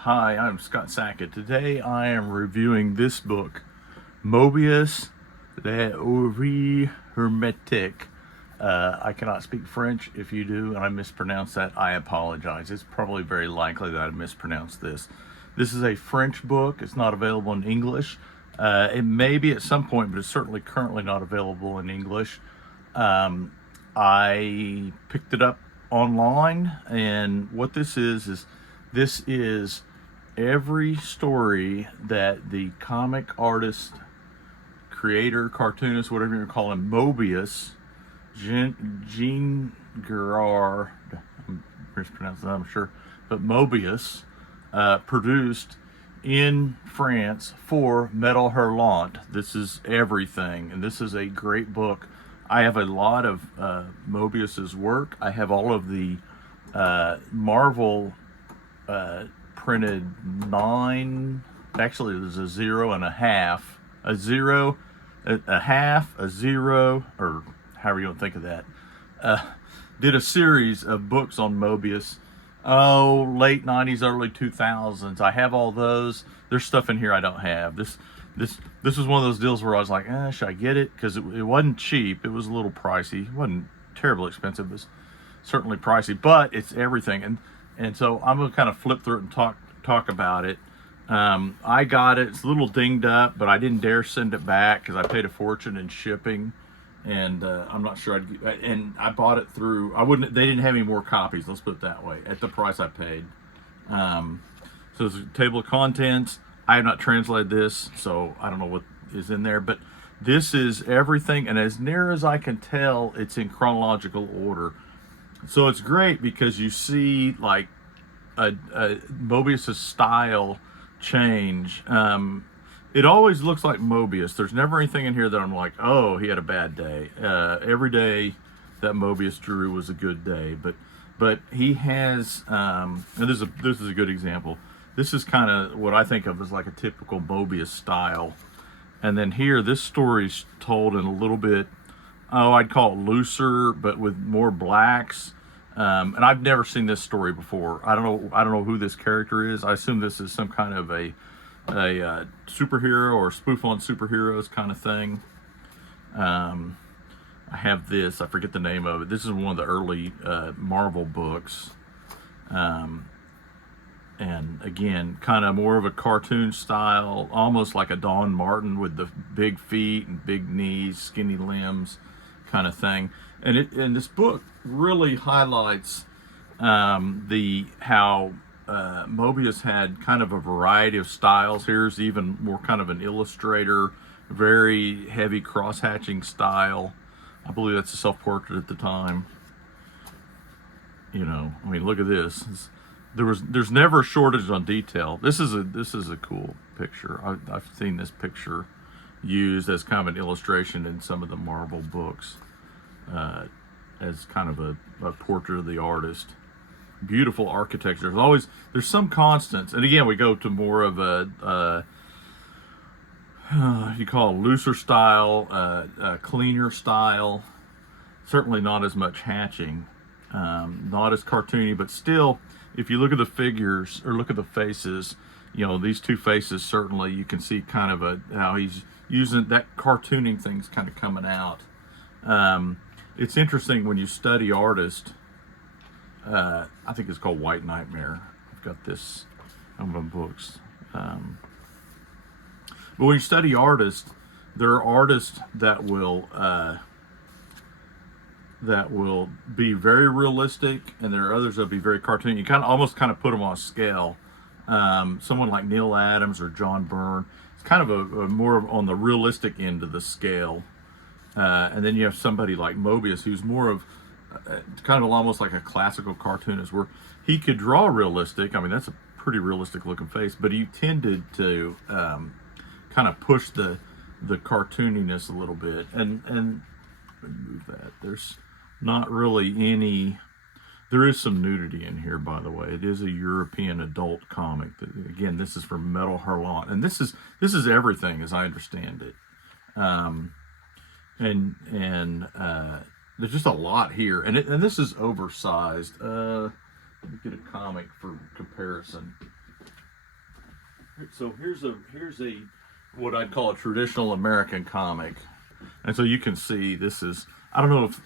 Hi, I'm Scott Sackett. Today I am reviewing this book, Moebius OEuvres Hermetic. I cannot speak French. If you do and I mispronounce that, I apologize. It's probably very likely that I mispronounced this. This is a French book. It's not available in English. It may be at some point, but it's certainly currently not available in English. I picked it up online, and what this is every story that the comic artist, creator, cartoonist, whatever you call him, Moebius, Jean Giraud, I'm mispronouncing that, I'm sure, but Moebius produced in France for Métal Hurlant. This is everything, and this is a great book. I have a lot of Moebius's work. I have all of the Marvel printed 9, actually there's a 0 and a half, a 0, a half, a 0, or however you want to think of that. Did a series of books on Moebius, late 90s, early 2000s. I have all those. There's stuff in here I don't have. This is one of those deals where I was like, should I get it? Because it wasn't cheap. It was a little pricey. It wasn't terribly expensive. It was certainly pricey, but it's everything. And so I'm going to kind of flip through it and talk about it. I got it. It's a little dinged up, but I didn't dare send it back because I paid a fortune in shipping, and I'm not sure and I bought it through. They didn't have any more copies. Let's put it that way. At the price I paid. So there's a table of contents. I have not translated this, so I don't know what is in there, but this is everything, and as near as I can tell, it's in chronological order. So it's great because you see like a Moebius's style change. It always looks like Moebius. There's never anything in here that I'm like, oh, he had a bad day. Every day that Moebius drew was a good day, but he has, and this is a good example. This is kind of what I think of as like a typical Moebius style. And then here, this story's told in a little bit, I'd call it looser, but with more blacks. And I've never seen this story before. I don't know who this character is. I assume this is some kind of a superhero or spoof on superheroes kind of thing. I have this. I forget the name of it. This is one of the early Marvel books. And again, kind of more of a cartoon style, almost like a Don Martin with the big feet and big knees, skinny limbs kind of thing. And this book really highlights how Moebius had kind of a variety of styles. Here's even more kind of an illustrator, very heavy cross-hatching style. I believe that's a self-portrait at the time. I mean, look at this. There's never a shortage on detail. This is a cool picture. I've seen this picture used as kind of an illustration in some of the Marvel books, as kind of a portrait of the artist. Beautiful architecture. There's some constants, and again we go to more of a you call it looser style, a cleaner style. Certainly not as much hatching, not as cartoony, but still. If you look at the figures or look at the faces, these two faces, certainly you can see kind of how he's using that cartooning thing's kind of coming out. It's interesting when you study artists. I think it's called White Nightmare. I've got this on my books. But when you study artists, there are artists that will be very realistic, and there are others that will be very cartoony. You almost put them on a scale. Someone like Neil Adams or John Byrne, it's kind of a more on the realistic end of the scale. And then you have somebody like Moebius, who's more of kind of almost like a classical cartoonist, where he could draw realistic. I mean, that's a pretty realistic looking face, but he tended to kind of push the cartooniness a little bit. And move that. There's not really any. There is some nudity in here, by the way. It is a European adult comic. Again, this is from Métal Hurlant, and this is everything as I understand it. There's just a lot here, and this is oversized. Let me get a comic for comparison. So here's a what I'd call a traditional American comic, and so you can see this is. I don't know if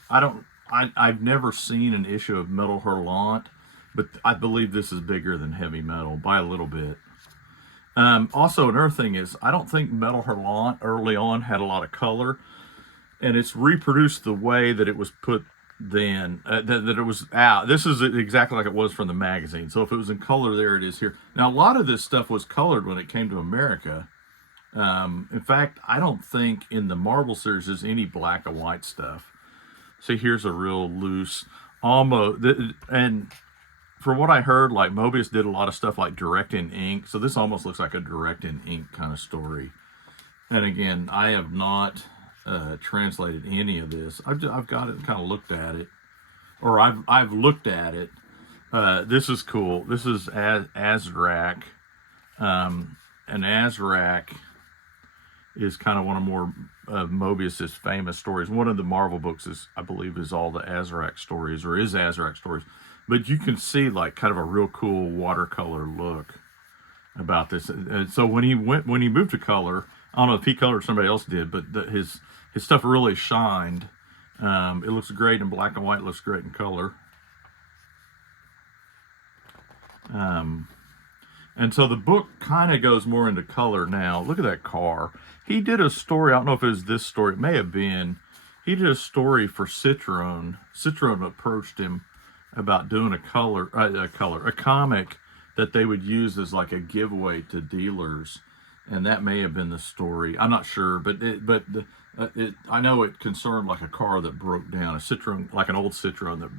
I've never seen an issue of Metal Hurlant, but I believe this is bigger than Heavy Metal by a little bit. Also, another thing is I don't think Metal Hurlant early on had a lot of color, and it's reproduced the way that it was put then, that it was out. This is exactly like it was from the magazine. So if it was in color, there it is here. Now, a lot of this stuff was colored when it came to America. In fact, I don't think in the Marvel series there's any black and white stuff. See, here's a real loose, almost, and from what I heard, like Moebius did a lot of stuff like direct in ink. So this almost looks like a direct in ink kind of story. And again, I have not translated any of this. I've got it and kind of looked at it, or I've looked at it. This is cool. This is Azarak, and Azarak is kind of one of more Moebius's famous stories. One of the Marvel books is, I believe, is all the Azarak stories, or is Azarak stories. But you can see like kind of a real cool watercolor look about this. And so when he moved to color, I don't know if he colored or somebody else did, but his stuff really shined. It looks great in black and white. It looks great in color. And so the book kind of goes more into color now. Look at that car. He did a story. I don't know if it was this story. It may have been. He did a story for Citroen. Citroen approached him about doing a comic that they would use as like a giveaway to dealers, and that may have been the story. I'm not sure, but I know it concerned like a car that broke down, a Citroen, like an old Citroen that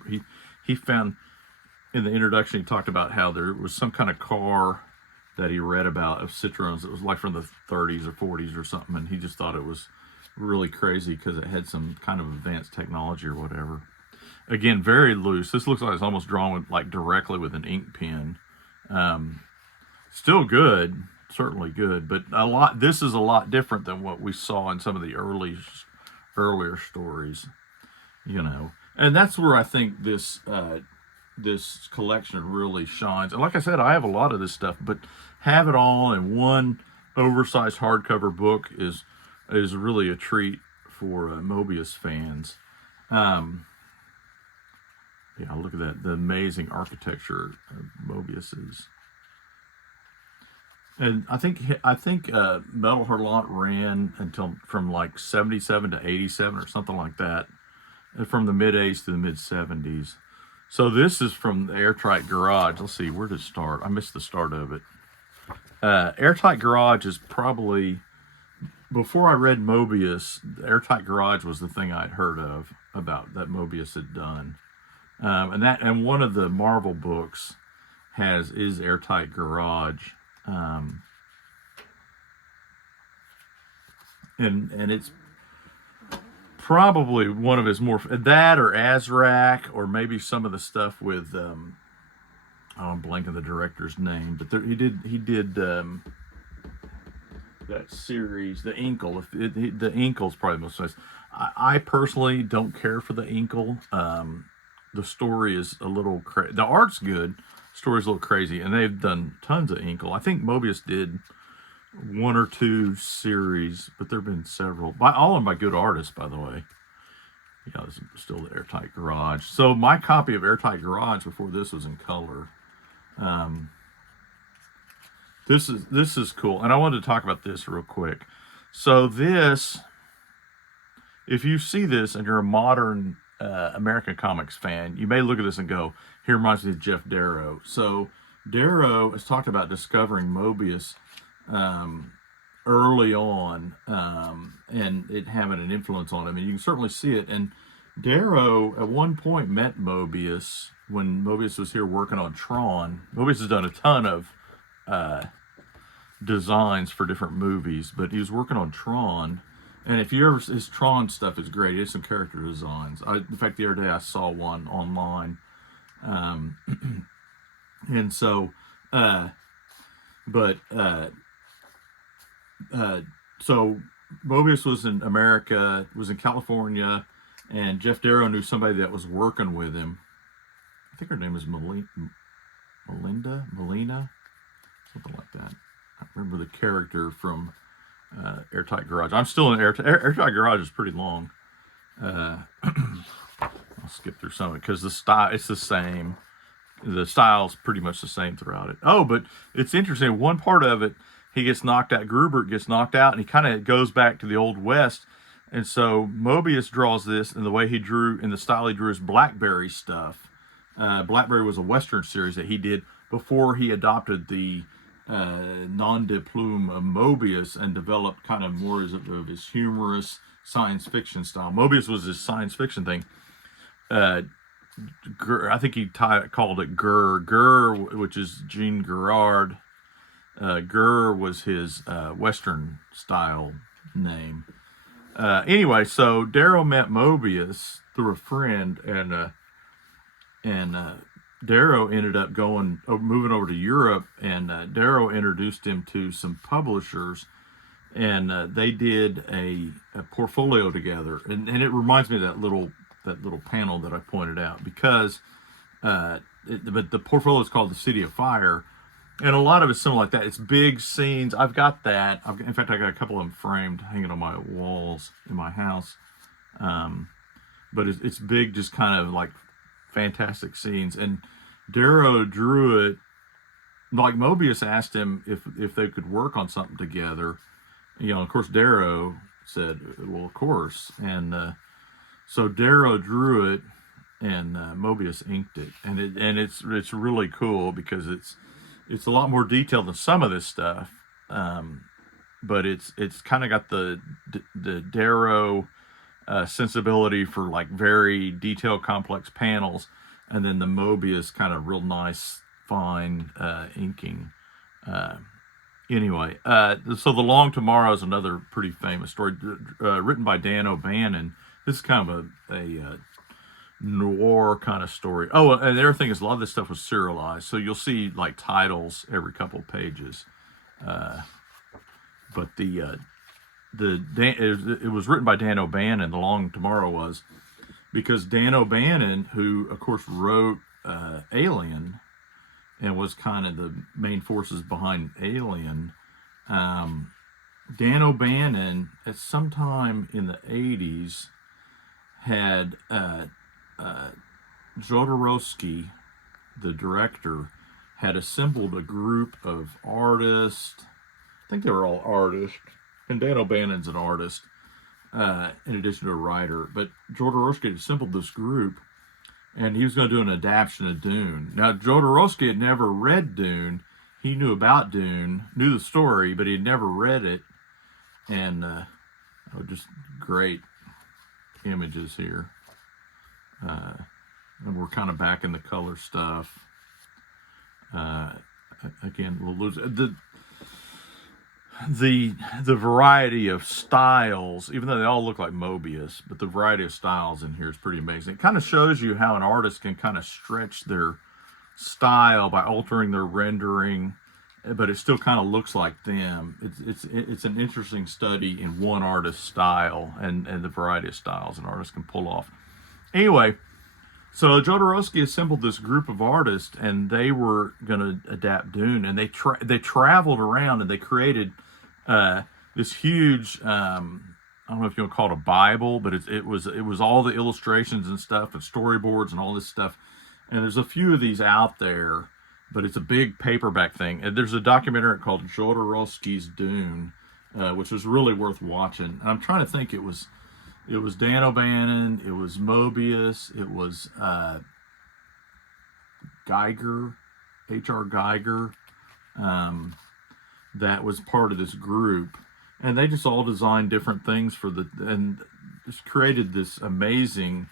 he found. In the introduction, he talked about how there was some kind of car that he read about of Citroens. It was like from the 30s or 40s or something, and he just thought it was really crazy because it had some kind of advanced technology or whatever. Again, very loose. This looks like it's almost drawn with, like, directly with an ink pen. Still good, certainly good, but this is a lot different than what we saw in some of the earlier stories, you know. And that's where I think this collection really shines. And like I said, I have a lot of this stuff, but have it all in one oversized hardcover book is really a treat for Moebius fans. Yeah, look at that, the amazing architecture of Moebius's. And I think Metal Hurlant ran until from like 77 to 87 or something like that, from the mid-80s to the mid-70s. So this is from the Airtight Garage. Let's see, where to start? I missed the start of it. Airtight Garage is probably, before I read Moebius, Airtight Garage was the thing I'd heard of about that Moebius had done. And one of the Marvel books is Airtight Garage. And it's probably one of his more, that or Azarak, or maybe some of the stuff with I'm blanking the director's name, but he did that series, the Inkle. The Inkle's probably the most nice. I personally don't care for the Inkle. The story is a little the art's good, story's a little crazy, and they've done tons of Inkle. I think Moebius did one or two series, but there have been several, all by good artists, by the way. Yeah, this is still the Airtight Garage. So my copy of Airtight Garage before this was in color. This is cool, and I wanted to talk about this real quick. So this, if you see this and you're a modern American comics fan, you may look at this and go, "Here reminds me of Jeff Darrow." So Darrow has talked about discovering Moebius early on, and it having an influence on him, and you can certainly see it. And Darrow at one point met Moebius when Moebius was here working on Tron. Moebius has done a ton of designs for different movies, but he was working on Tron. And if you ever, his Tron stuff is great. He has some character designs. In fact, the other day I saw one online. And so, so Moebius was in America, was in California, and Jeff Darrow knew somebody that was working with him. I think her name is Melina, something like that. remember the character from Airtight Garage. I'm still in Airtight Garage is pretty long. I'll skip through some of it because the style, it's the same. The style's pretty much the same throughout it. Oh, but it's interesting. One part of it, he gets knocked out. Grubert gets knocked out, and he kind of goes back to the Old West. And so Moebius draws this, and the way he drew, in the style he drew, is Blackberry stuff. Blackberry was a Western series that he did before he adopted the nom de plume of Moebius and developed kind of more of his humorous science fiction style. Moebius was his science fiction thing. I think he called it Gur, which is Jean Giraud. Gur was his Western style name. Anyway, so Darrow met Moebius through a friend, and Darrow ended up moving over to Europe, and Darrow introduced him to some publishers, and they did a portfolio together, and it reminds me of that little panel that I pointed out, because but the portfolio is called The City of Fire, and a lot of it's similar like that. It's big scenes. I've got that. In fact, I got a couple of them framed, hanging on my walls in my house. But it's big, just kind of like fantastic scenes. And Darrow drew it like Moebius asked him if they could work on something together. Of course, Darrow said, "Well, of course." And so Darrow drew it, and Moebius inked it, and it's really cool because it's a lot more detailed than some of this stuff, but it's kind of got the Darrow sensibility for like very detailed, complex panels, and then the Moebius kind of real nice, fine inking. Anyway, so The Long Tomorrow is another pretty famous story, written by Dan O'Bannon. This is kind of a noir kind of story. Oh, and the other thing is a lot of this stuff was serialized, so you'll see like titles every couple of pages. But it was written by Dan O'Bannon. The Long Tomorrow was, because Dan O'Bannon, who of course wrote Alien and was kind of the main forces behind Alien, Dan O'Bannon at some time in the 80s had Jodorowsky, the director, had assembled a group of artists. I think they were all artists, and Dan O'Bannon's an artist, in addition to a writer. But Jodorowsky had assembled this group, and he was going to do an adaptation of Dune. Now, Jodorowsky had never read Dune. He knew about Dune, knew the story, but he had never read it. And just great images here. And we're kind of back in the color stuff. Again, we'll lose the variety of styles, even though they all look like Moebius, but the variety of styles in here is pretty amazing. It kind of shows you how an artist can kind of stretch their style by altering their rendering, but it still kind of looks like them. It's an interesting study in one artist's style and the variety of styles an artist can pull off. Anyway, so Jodorowsky assembled this group of artists, and they were going to adapt Dune, and they traveled around, and they created this huge, I don't know if you want to call it a Bible, but it was all the illustrations and stuff and storyboards and all this stuff. And there's a few of these out there, but it's a big paperback thing. And there's a documentary called Jodorowsky's Dune, which was really worth watching. And I'm trying to think, it was Dan O'Bannon, it was Moebius, it was Geiger, H.R. Geiger, that was part of this group. And they just all designed different things and just created this amazing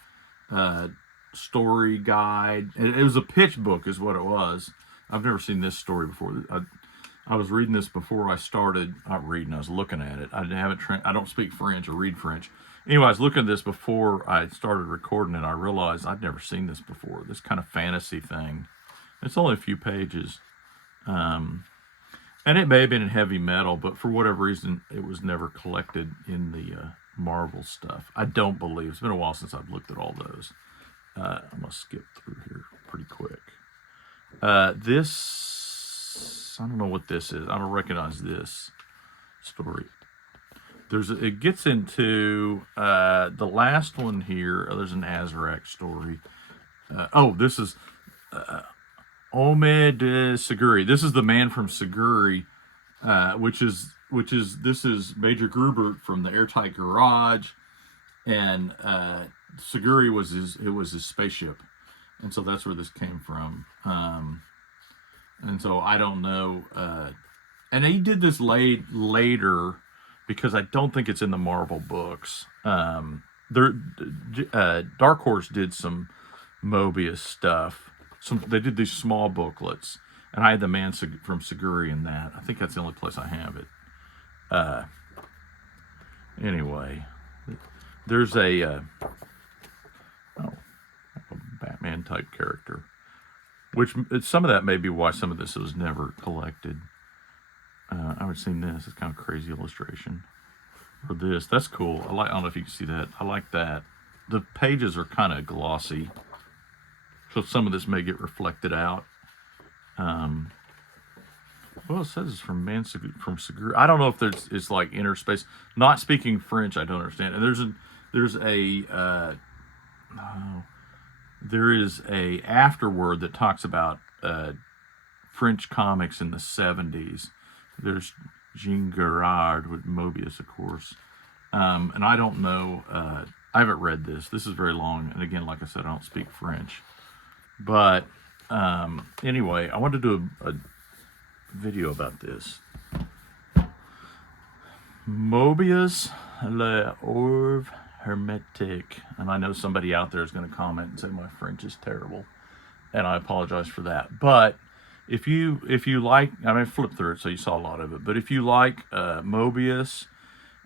story guide. It was a pitch book is what it was. I've never seen this story before. I was reading this before I started, not reading, I was looking at it. I don't speak French or read French. Anyway, I was looking at this before I started recording, and I realized I'd never seen this before, this kind of fantasy thing. It's only a few pages. And it may have been in heavy metal, but for whatever reason, it was never collected in the Marvel stuff. I don't believe. It's been a while since I've looked at all those. I'm going to skip through here pretty quick. This I don't know what this is. I don't recognize this story. It gets into the last one here. There's an Azarak story. This is Ome de Ciguri. This is the man from Ciguri, this is Major Grubert from the Airtight Garage, and Ciguri was his spaceship, and so that's where this came from. And so I don't know. And he did this later because I don't think it's in the Marvel books. Dark Horse did some Moebius stuff. They did these small booklets, and I had the man from Ciguri in that. I think that's the only place I have it. Anyway, there's a Batman type character, which some of that may be why some of this was never collected. I haven't seen this. It's kind of a crazy illustration. Or this. That's cool. I don't know if you can see that. I like that. The pages are kind of glossy, so some of this may get reflected out. Well, it says it's from Ciguri. I don't know if it's like inner space. Not speaking French, I don't understand. And there is a afterword that talks about French comics in the 70s. There's Jean Giraud with Moebius, of course. And I don't know. I haven't read this. This is very long. And again, like I said, I don't speak French. But anyway, I wanted to do a video about this. Moebius OEuvres Hermetic. And I know somebody out there is going to comment and say my French is terrible. And I apologize for that. But if you like, I flipped through it so you saw a lot of it. But if you like Moebius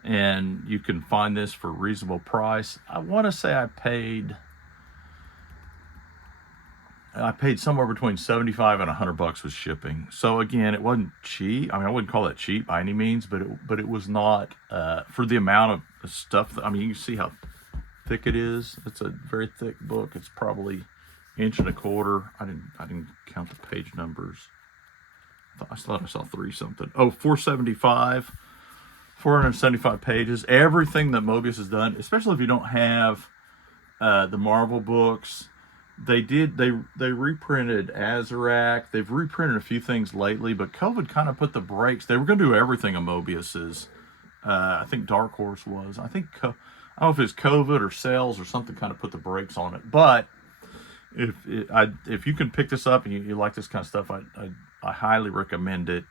and you can find this for a reasonable price, I want to say I paid somewhere between $75 and $100 with shipping. So again, it wasn't cheap. I wouldn't call that cheap by any means, but it was not for the amount of stuff. You can see how thick it is. It's a very thick book. It's probably 1.25 inches. I didn't count the page numbers. I thought I saw 3 something. 475 pages. Everything that Moebius has done, especially if you don't have the Marvel books. They reprinted Azarak. They've reprinted a few things lately, but COVID kind of put the brakes. They were going to do everything of Moebius's. I think Dark Horse was. I don't know if it's COVID or sales or something kind of put the brakes on it. But if you can pick this up and you like this kind of stuff, I highly recommend it.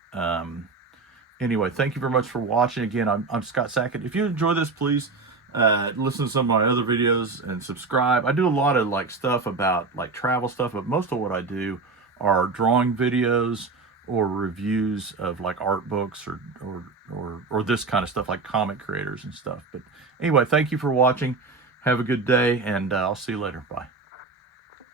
Anyway, thank you very much for watching. Again, I'm Scott Sackett. If you enjoy this, please listen to some of my other videos and subscribe. I do a lot of stuff about travel stuff, but most of what I do are drawing videos or reviews of art books or this kind of stuff, like comic creators and stuff. But anyway, thank you for watching. Have a good day, and I'll see you later. Bye.